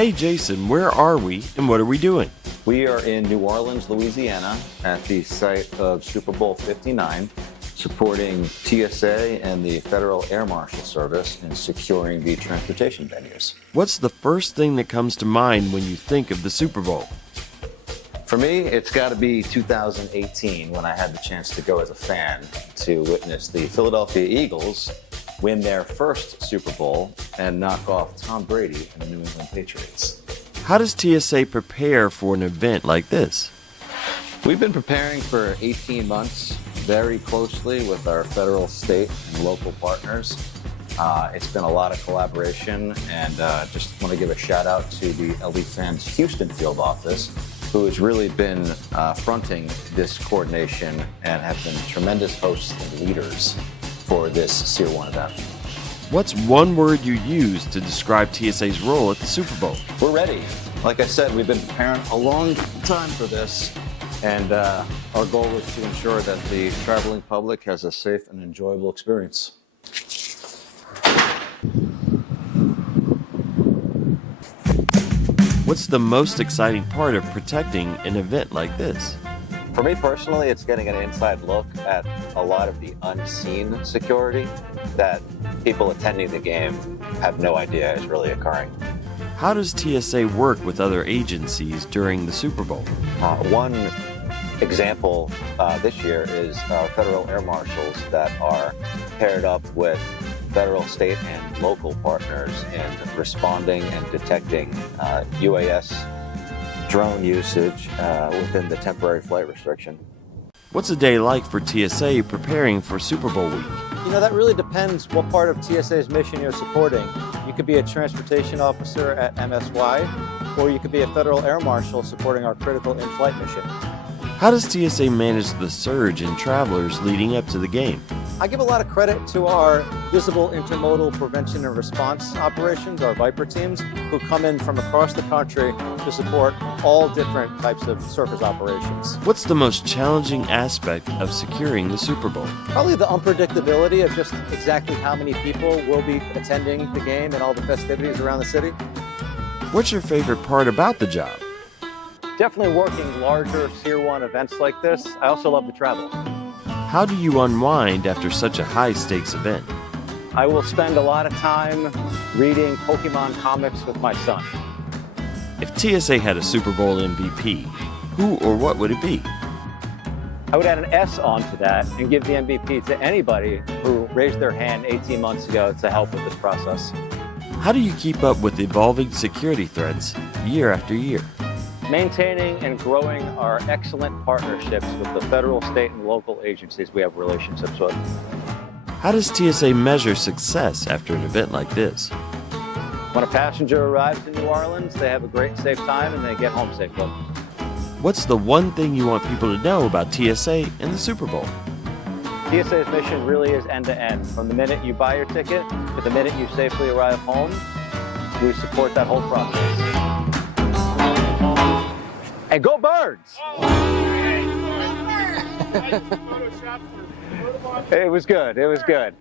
Hey Jason, where are we and what are we doing? We are in New Orleans, Louisiana, at the site of Super Bowl 59, supporting TSA and the Federal Air Marshal Service in securing the transportation venues. What's the first thing that comes to mind when you think of the Super Bowl? For me, it's got to be 2018 when I had the chance to go as a fan to witness the Philadelphia Eagles win their first Super Bowl and knock off Tom Brady and the New England Patriots. How does TSA prepare for an event like this? We've been preparing for 18 months very closely with our federal, state, and local partners. It's been a lot of collaboration, and just want to give a shout out to the Elite Fans Houston field office, who has really been fronting this coordination and have been tremendous hosts and leaders for this Seer 1 event. What's one word you use to describe TSA's role at the Super Bowl? We're ready. Like I said, we've been preparing a long time for this, and our goal is to ensure that the traveling public has a safe and enjoyable experience. What's the most exciting part of protecting an event like this? For me personally, it's getting an inside look at a lot of the unseen security that people attending the game have no idea is really occurring. How does TSA work with other agencies during the Super Bowl? One example this year is our federal air marshals that are paired up with federal, state, and local partners in responding and detecting UAS drone usage within the temporary flight restriction. What's a day like for TSA preparing for Super Bowl week? You know, that really depends what part of TSA's mission you're supporting. You could be a transportation officer at MSY, or you could be a federal air marshal supporting our critical in-flight mission. How does TSA manage the surge in travelers leading up to the game? I give a lot of credit to our visible intermodal prevention and response operations, our Viper teams, who come in from across the country to support all different types of surface operations. What's the most challenging aspect of securing the Super Bowl? Probably the unpredictability of just exactly how many people will be attending the game and all the festivities around the city. What's your favorite part about the job? Definitely working larger Seer 1 events like this. I also love to travel. How do you unwind after such a high-stakes event? I will spend a lot of time reading Pokemon comics with my son. If TSA had a Super Bowl MVP, who or what would it be? I would add an S onto that and give the MVP to anybody who raised their hand 18 months ago to help with this process. How do you keep up with evolving security threats year after year? Maintaining and growing our excellent partnerships with the federal, state, and local agencies we have relationships with. How does TSA measure success after an event like this? When a passenger arrives in New Orleans, they have a great, safe time and they get home safely. What's the one thing you want people to know about TSA and the Super Bowl? TSA's mission really is end-to-end. From the minute you buy your ticket to the minute you safely arrive home, we support that whole process. And go Birds! It was good.